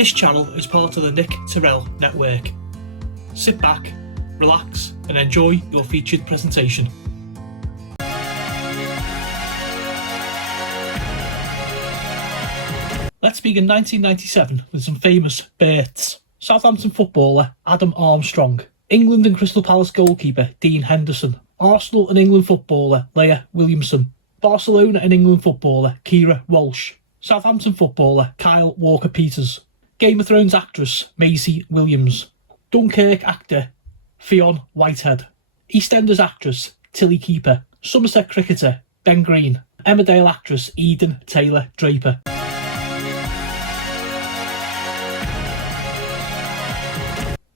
This channel is part of the Nick Terrell Network. Sit back, relax and enjoy your featured presentation. Let's begin 1997 with some famous births. Southampton footballer Adam Armstrong, England and Crystal Palace goalkeeper Dean Henderson, Arsenal and England footballer Leah Williamson, Barcelona and England footballer Keira Walsh, Southampton footballer Kyle Walker-Peters, Game of Thrones actress Maisie Williams, Dunkirk actor Fionn Whitehead, EastEnders actress Tilly Keeper, Somerset cricketer Ben Green, Emmerdale actress Eden Taylor Draper.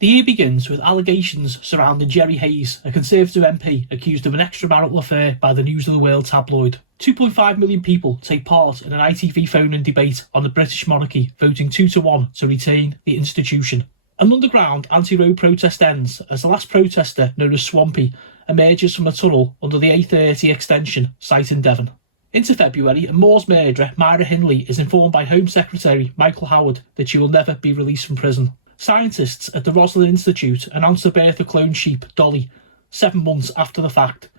The year begins with allegations surrounding Jerry Hayes, a Conservative MP accused of an extramarital affair by the News of the World tabloid. 2.5 million people take part in an ITV phone-in debate on the British monarchy, voting 2-1 to retain the institution. An underground anti-road protest ends as the last protester, known as Swampy, emerges from a tunnel under the A30 extension site in Devon. Into February, and Moore's murderer, Myra Hindley, is informed by Home Secretary Michael Howard that she will never be released from prison. Scientists at the Roslin Institute announced the birth of cloned sheep, Dolly, 7 months after the fact,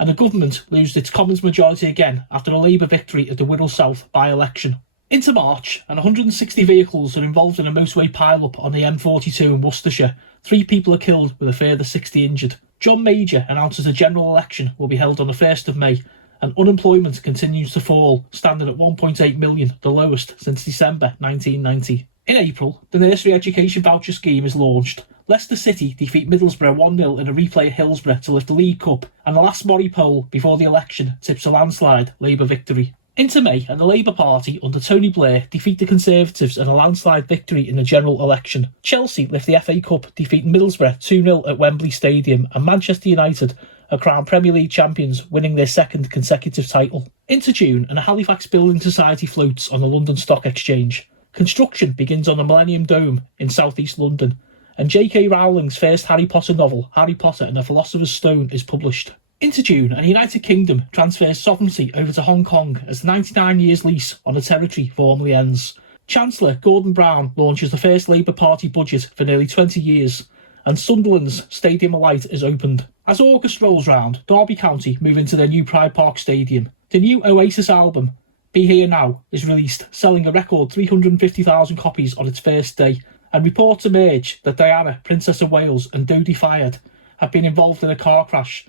and the government loses its Commons majority again after a Labour victory at the Wirral South by-election. Into March, and 160 vehicles are involved in a motorway pile-up on the M42 in Worcestershire. 3 people are killed with a further 60 injured. John Major announces a general election will be held on the 1st of May, and unemployment continues to fall, standing at 1.8 million, the lowest since December 1990. In April, the nursery education voucher scheme is launched. Leicester City defeat Middlesbrough 1-0 in a replay at Hillsborough to lift the League Cup, and the last Mori poll before the election tips a landslide Labour victory. Into May, and the Labour Party under Tony Blair defeat the Conservatives in a landslide victory in the general election. Chelsea lift the FA Cup, defeating Middlesbrough 2-0 at Wembley Stadium, and Manchester United are crowned Premier League champions, winning their 2nd consecutive title. Into June, and a Halifax Building Society floats on the London Stock Exchange. Construction begins on the Millennium Dome in southeast London, and J.K. Rowling's first Harry Potter novel, Harry Potter and the Philosopher's Stone, is published. Into June, and the United Kingdom transfers sovereignty over to Hong Kong as the 99 years lease on the territory formally ends. Chancellor Gordon Brown launches the first Labour Party budget for nearly 20 years, and Sunderland's Stadium of Light is opened. As August rolls round, Derby County move into their new Pride Park Stadium. The new Oasis album, Be Here Now, is released, selling a record 350,000 copies on its first day, and reports emerge that Diana, Princess of Wales, and Dodi Fayed have been involved in a car crash.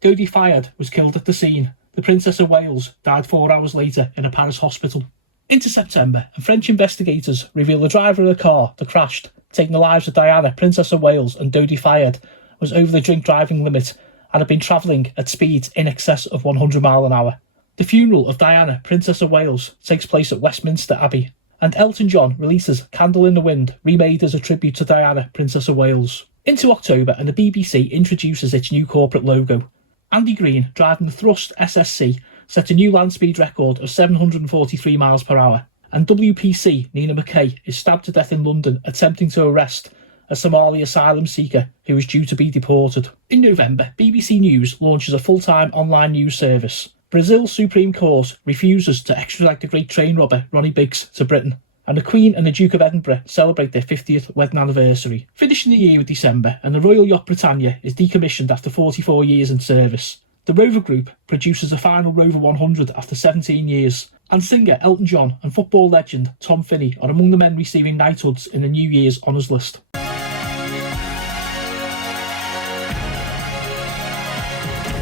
Dodi Fayed was killed at the scene. The Princess of Wales died 4 hours later in a Paris hospital. Into September, and French investigators reveal the driver of the car that crashed, taking the lives of Diana, Princess of Wales, and Dodi Fayed, was over the drink driving limit and had been travelling at speeds in excess of 100 miles an hour. The funeral of Diana, Princess of Wales, takes place at Westminster Abbey, and Elton John releases Candle in the Wind, remade as a tribute to Diana, Princess of Wales. Into October, and the BBC introduces its new corporate logo. Andy Green, driving the Thrust SSC, set a new land speed record of 743 miles per hour, and WPC Nina McKay is stabbed to death in London attempting to arrest a Somali asylum seeker who is due to be deported. In November, BBC News launches a full-time online news service. Brazil's Supreme Court refuses to extradite the great train robber Ronnie Biggs to Britain, and the Queen and the Duke of Edinburgh celebrate their 50th wedding anniversary. Finishing the year with December, and the Royal Yacht Britannia is decommissioned after 44 years in service. The Rover Group produces the final Rover 100 after 17 years, and singer Elton John and football legend Tom Finney are among the men receiving knighthoods in the New Year's honours list.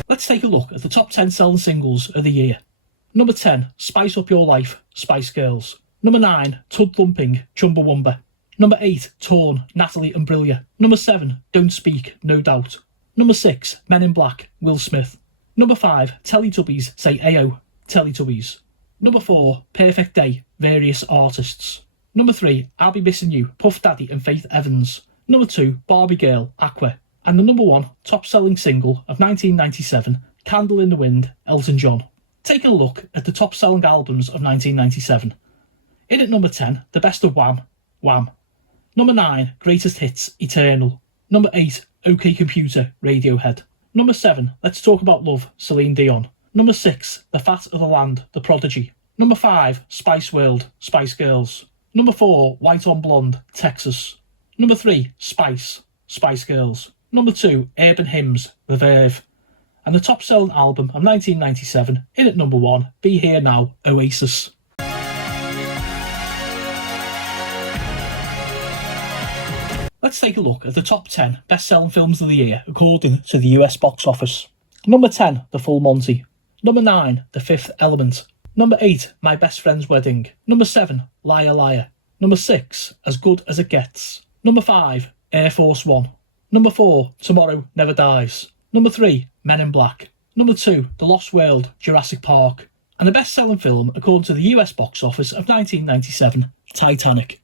Let's take a look at the top 10 selling singles of the year. Number 10, Spice Up Your Life, Spice Girls. Number 9, Tud Thumping, Chumbawamba. Number 8, Torn, Natalie and Imbruglia. Number 7, Don't Speak, No Doubt. Number 6, Men in Black, Will Smith. Number 5, Teletubbies Say Ayo, Teletubbies. Number 4, Perfect Day, various artists. Number 3, I'll Be Missing You, Puff Daddy and Faith Evans. Number 2, Barbie Girl, Aqua. And the number 1 top-selling single of 1997, Candle in the Wind, Elton John. Taking a look at the top-selling albums of 1997. In at number 10, The Best of Wham, Wham. Number 9, Greatest Hits, Eternal. Number 8, OK Computer, Radiohead. Number 7, Let's Talk About Love, Celine Dion. Number 6, The Fat of the Land, The Prodigy. Number 5, Spice World, Spice Girls. Number 4, White on Blonde, Texas. Number 3, Spice Girls. Number 2, Urban Hymns, The Verve. And the top selling album of 1997, in at number 1, Be Here Now, Oasis. Let's take a look at the top 10 best-selling films of the year according to the US box office. Number 10, The Full Monty. Number 9, The Fifth Element. Number 8, My Best Friend's Wedding. Number 7, Liar Liar. Number 6, As Good As It Gets. Number 5, Air Force One. Number 4, Tomorrow Never Dies. Number 3, Men in Black. Number 2, The Lost World, Jurassic Park. And the best-selling film according to the US box office of 1997, Titanic.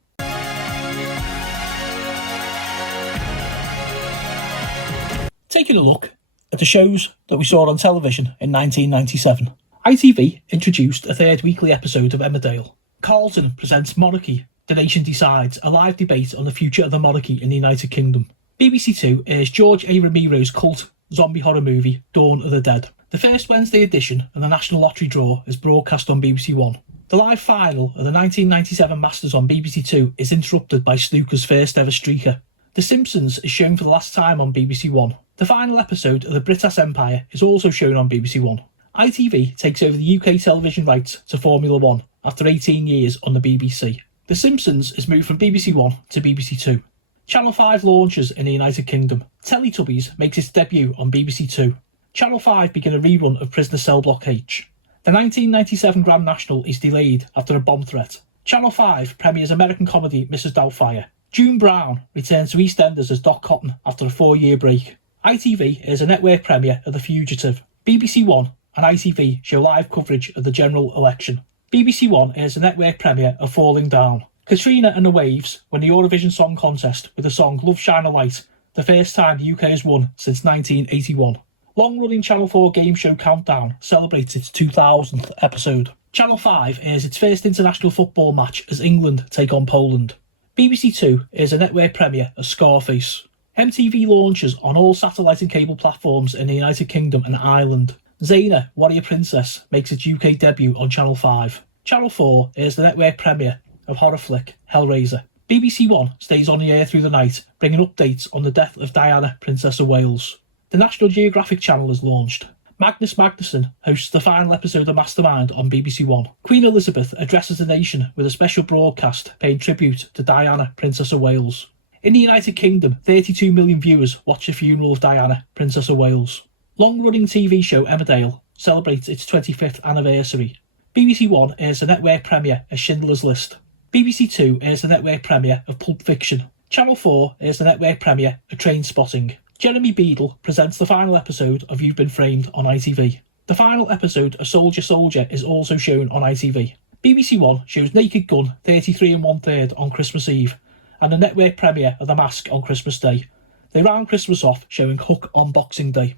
Taking a look at the shows that we saw on television in 1997. ITV introduced a third weekly episode of Emmerdale. Carlton presents Monarchy, The Nation Decides, a live debate on the future of the monarchy in the United Kingdom. BBC Two airs George A. Romero's cult zombie horror movie, Dawn of the Dead. The first Wednesday edition of the National Lottery Draw is broadcast on BBC One. The live final of the 1997 Masters on BBC Two is interrupted by snooker's first ever streaker. The Simpsons is shown for the last time on BBC One. The final episode of the British Empire is also shown on BBC One. ITV takes over the UK television rights to Formula One after 18 years on the BBC. The Simpsons is moved from BBC One to BBC Two. Channel 5 launches in the United Kingdom. Teletubbies makes its debut on BBC Two. Channel 5 begin a rerun of Prisoner Cell Block H. The 1997 Grand National is delayed after a bomb threat. Channel 5 premieres American comedy Mrs. Doubtfire. June Brown returns to EastEnders as Doc Cotton after a 4-year break. ITV is a network premiere of The Fugitive. BBC One and ITV show live coverage of the general election. BBC One is a network premiere of Falling Down. Katrina and the Waves win the Eurovision Song Contest with the song Love Shine a Light, the first time the UK has won since 1981. Long-running Channel 4 game show Countdown celebrates its 2000th episode. Channel 5 airs its first international football match as England take on Poland. BBC Two is a network premiere of Scarface. MTV launches on all satellite and cable platforms in the United Kingdom and Ireland. Xena, Warrior Princess, makes its UK debut on Channel 5. Channel 4 is the network premiere of horror flick Hellraiser. BBC One stays on the air through the night, bringing updates on the death of Diana, Princess of Wales. The National Geographic Channel is launched. Magnus Magnusson hosts the final episode of Mastermind on BBC One. Queen Elizabeth addresses the nation with a special broadcast paying tribute to Diana, Princess of Wales. In the United Kingdom, 32 million viewers watch the funeral of Diana, Princess of Wales. Long-running TV show Emmerdale celebrates its 25th anniversary. BBC One airs the network premiere of Schindler's List. BBC Two airs the network premiere of Pulp Fiction. Channel 4 airs the network premiere of Trainspotting. Jeremy Beadle presents the final episode of You've Been Framed on ITV. The final episode of Soldier Soldier is also shown on ITV. BBC One shows Naked Gun 33 1/3 on Christmas Eve, and the network premiere of The Mask on Christmas Day. They round Christmas off showing Hook on Boxing Day.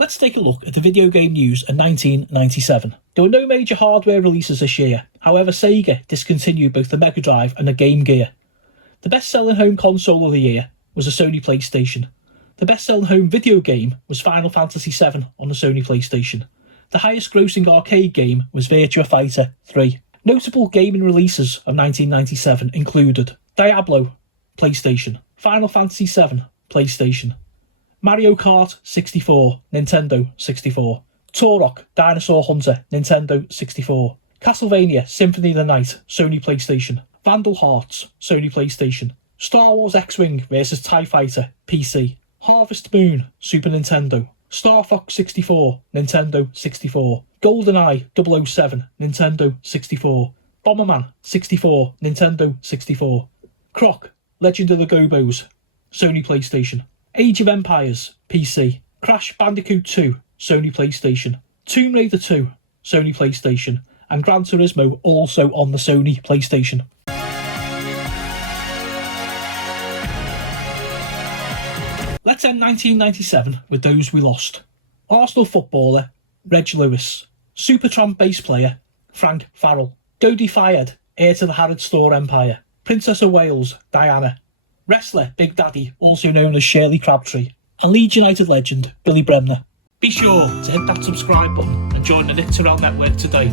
Let's take a look at the video game news in 1997. There were no major hardware releases this year, however Sega discontinued both the Mega Drive and the Game Gear. The best-selling home console of the year was the Sony PlayStation. The best-selling home video game was Final Fantasy VII on the Sony PlayStation. The highest-grossing arcade game was Virtua Fighter 3. Notable gaming releases of 1997 included Diablo, PlayStation, Final Fantasy VII, PlayStation, Mario Kart 64, Nintendo 64, Turok Dinosaur Hunter, Nintendo 64, Castlevania Symphony of the Night, Sony PlayStation, Vandal Hearts, Sony PlayStation, Star Wars X-Wing vs TIE Fighter, PC, Harvest Moon, Super Nintendo, Star Fox 64, Nintendo 64, GoldenEye 007, Nintendo 64, Bomberman 64, Nintendo 64, Croc, Legend of the Gobos, Sony PlayStation, Age of Empires, PC, Crash Bandicoot 2, Sony PlayStation, Tomb Raider 2, Sony PlayStation, and Gran Turismo also on the Sony PlayStation. Let's end 1997 with those we lost. Arsenal footballer Reg Lewis, Supertramp bass player Frank Farrell, Dodie Fayed, heir to the Harrods Store empire, Princess of Wales Diana, wrestler Big Daddy, also known as Shirley Crabtree, and Leeds United legend Billy Bremner. Be sure to hit that subscribe button and join the Knit Terrell network today.